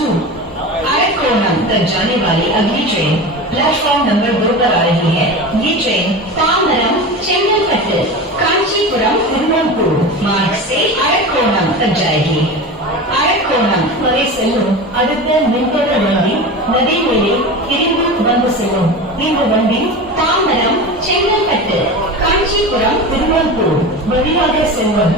2। अरकोणम तक जाने वाली अगली ट्रेन प्लेटफॉर्म नंबर 2 पर आ रही है। ये ट्रेन तामरम चेंगलपट्टू कांचीपुरम तिरुवनंतपुर मार्ग से अरकोणम तक जाएगी। अरकोणम वरे सेल्लुम அடுத்த மின்தொடர் வண்டி நதிமேலே இருந்து வந்து செல்லும்। இந்த வண்டி தாமரம் செங்கல்பட்டு காஞ்சிபுரம் திருவள்ளூர் வழியாக செல்லும்।